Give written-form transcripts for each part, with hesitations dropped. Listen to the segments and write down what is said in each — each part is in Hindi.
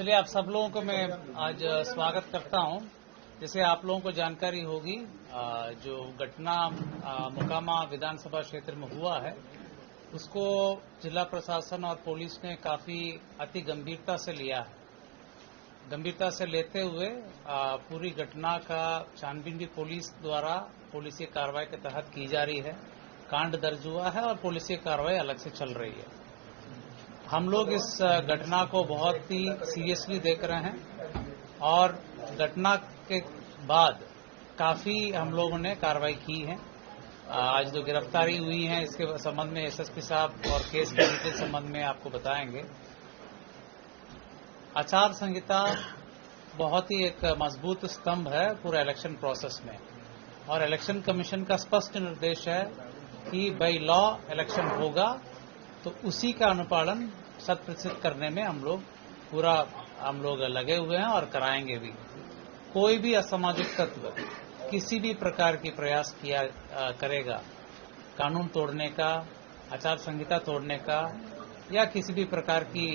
चलिए आप सब लोगों को मैं आज स्वागत करता हूं। जैसे आप लोगों को जानकारी होगी, जो घटना मोकामा विधानसभा क्षेत्र में हुआ है उसको जिला प्रशासन और पुलिस ने काफी अति गंभीरता से लिया है। गंभीरता से लेते हुए पूरी घटना का छानबीन भी पुलिस द्वारा पुलिसी कार्रवाई के तहत की जा रही है। कांड दर्ज हुआ है और पुलिसी कार्रवाई अलग से चल रही है। हम लोग इस घटना को बहुत ही सीरियसली देख रहे हैं और घटना के बाद काफी हम लोगों ने कार्रवाई की है। आज जो गिरफ्तारी हुई है इसके संबंध में एसएसपी साहब और केस के डिटेल संबंध में आपको बताएंगे। आचार संहिता बहुत ही एक मजबूत स्तंभ है पूरे इलेक्शन प्रोसेस में और इलेक्शन कमीशन का स्पष्ट निर्देश है कि बाय लॉ इलेक्शन होगा तो उसी का अनुपालन 100% करने में हम लोग लगे हुए हैं और कराएंगे भी। कोई भी असामाजिक तत्व किसी भी प्रकार की प्रयास करेगा कानून तोड़ने का, आचार संहिता तोड़ने का या किसी भी प्रकार की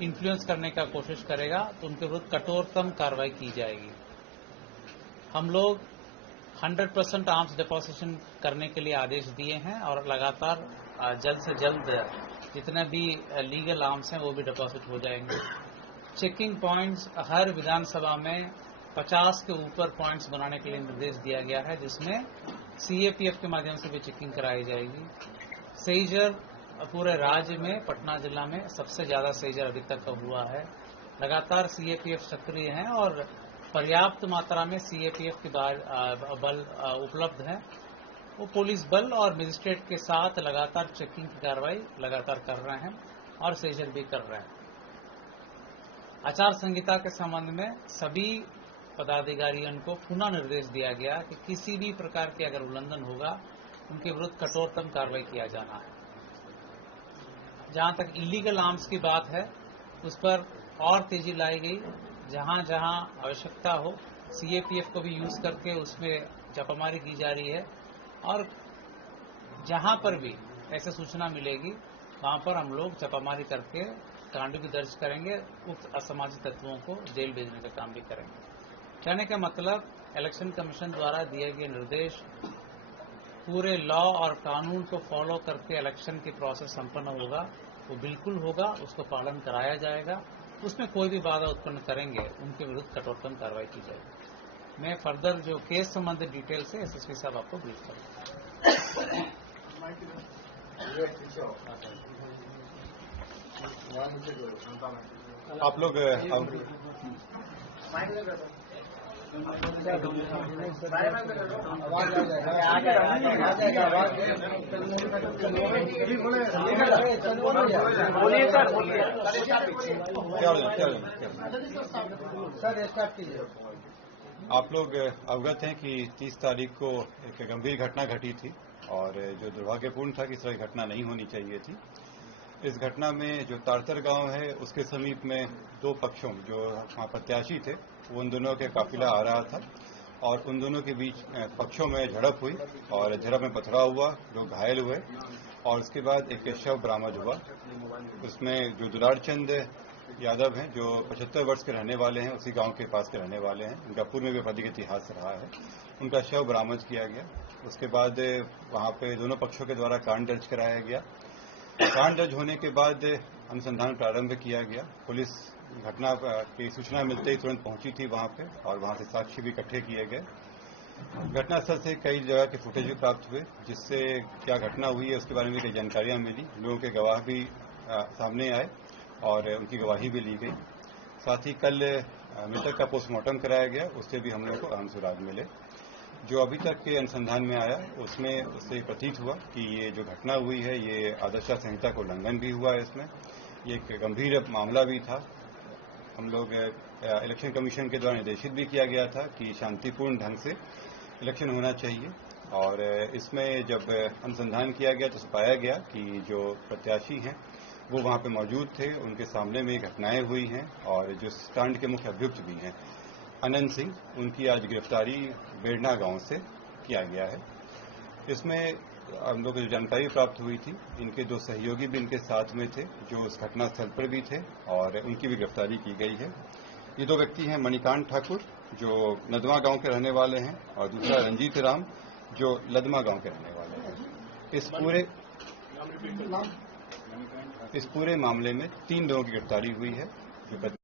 इन्फ्लुएंस करने का कोशिश करेगा तो उनके विरुद्ध कठोरतम कार्रवाई की जाएगी। हम लोग 100% आर्म्स डिपोजिशन करने के लिए आदेश दिए हैं और लगातार जल्द से जल्द जितने भी लीगल आर्म्स हैं वो भी डिपॉजिट हो जाएंगे। चेकिंग पॉइंट्स हर विधानसभा में 50 के ऊपर पॉइंट्स बनाने के लिए निर्देश दिया गया है, जिसमें सीएपीएफ के माध्यम से भी चेकिंग कराई जाएगी। सेजर पूरे राज्य में पटना जिला में सबसे ज्यादा सेजर अभी तक हुआ है। लगातार सीएपीएफ सक्रिय हैं और पर्याप्त मात्रा में सीएपीएफ के बल उपलब्ध है। वो पुलिस बल और मजिस्ट्रेट के साथ लगातार चेकिंग की कार्रवाई लगातार कर रहे हैं और सेजर भी कर रहे हैं। आचार संहिता के संबंध में सभी पदाधिकारियों को पुनः निर्देश दिया गया कि किसी भी प्रकार के अगर उल्लंघन होगा उनके विरुद्ध कठोरतम कार्रवाई किया जाना है। जहां तक इलीगल आर्म्स की बात है उस पर और तेजी लाई गई। जहां जहां आवश्यकता हो सीएपीएफ को भी यूज करके उसमें छापामारी की जा रही है और जहां पर भी ऐसे सूचना मिलेगी वहां पर हम लोग छापामारी करके कांड भी दर्ज करेंगे। उक्त असामाजिक तत्वों को जेल भेजने का काम भी करेंगे। कहने का मतलब इलेक्शन कमीशन द्वारा दिए गए निर्देश पूरे लॉ और कानून को फॉलो करके इलेक्शन की प्रोसेस संपन्न होगा, वो बिल्कुल होगा, उसको पालन कराया जाएगा। उसमें कोई भी बाधा उत्पन्न करेंगे उनके विरुद्ध कठोरतम कार्रवाई की जाएगी। मैं फर्दर जो केस संबंधित डिटेल से एसएसपी साहब आपको ब्रीफ करूंगा। आप लोग आप लोग अवगत हैं कि 30 तारीख को एक गंभीर घटना घटी थी और जो दुर्भाग्यपूर्ण था कि इस तरह घटना नहीं होनी चाहिए थी। इस घटना में जो तारतर गांव है उसके समीप में दो पक्षों जो वहाँ प्रत्याशी थे वो उन दोनों के काफिला आ रहा था और उन दोनों के बीच पक्षों में झड़प हुई और झड़प में पथराव हुआ, लोग घायल हुए और उसके बाद एक शव बरामद हुआ। उसमें जो दुलार चंद यादव हैं जो 75 वर्ष के रहने वाले हैं, उसी गांव के पास के रहने वाले हैं, उनका पूर्व में भी आपराधिक इतिहास रहा है, उनका शव बरामद किया गया। उसके बाद वहां पे दोनों पक्षों के द्वारा कांड दर्ज कराया गया। कांड दर्ज होने के बाद अनुसंधान प्रारंभ किया गया। पुलिस घटना की सूचना मिलते ही तुरंत पहुंची थी वहां पे और वहां से साक्ष्य भी इकट्ठे किए गए। घटनास्थल से कई जगह के फुटेज भी प्राप्त हुए जिससे क्या घटना हुई है उसके बारे में कई जानकारियां मिली। लोगों के गवाह भी सामने आए और उनकी गवाही भी ली गई। साथ ही कल मृतक का पोस्टमार्टम कराया गया, उससे भी हम लोगों को अहम सुराग मिले। जो अभी तक के अनुसंधान में आया उसमें उससे प्रतीत हुआ कि ये जो घटना हुई है ये आदर्श संहिता का उल्लंघन भी हुआ है। इसमें ये एक गंभीर मामला भी था। हम लोग इलेक्शन कमीशन के द्वारा निर्देशित भी किया गया था कि शांतिपूर्ण ढंग से इलेक्शन होना चाहिए और इसमें जब अनुसंधान किया गया तो पाया गया कि जो प्रत्याशी हैं वो वहाँ पे मौजूद थे, उनके सामने में घटनाएं हुई हैं और जो कांड के मुख्य अभियुक्त भी हैं अनंत सिंह, उनकी आज गिरफ्तारी बेड़ना गांव से किया गया है। इसमें हम लोग को जो जानकारी प्राप्त हुई थी, इनके 2 सहयोगी भी इनके साथ में थे जो उस घटनास्थल पर भी थे और उनकी भी गिरफ्तारी की गई है। ये 2 व्यक्ति हैं मणिकांत ठाकुर जो नदवा गांव के रहने वाले हैं और दूसरा रंजीत राम जो लदमा गांव के रहने वाले हैं। इस पूरे मामले में 3 लोगों की गिरफ्तारी हुई है जो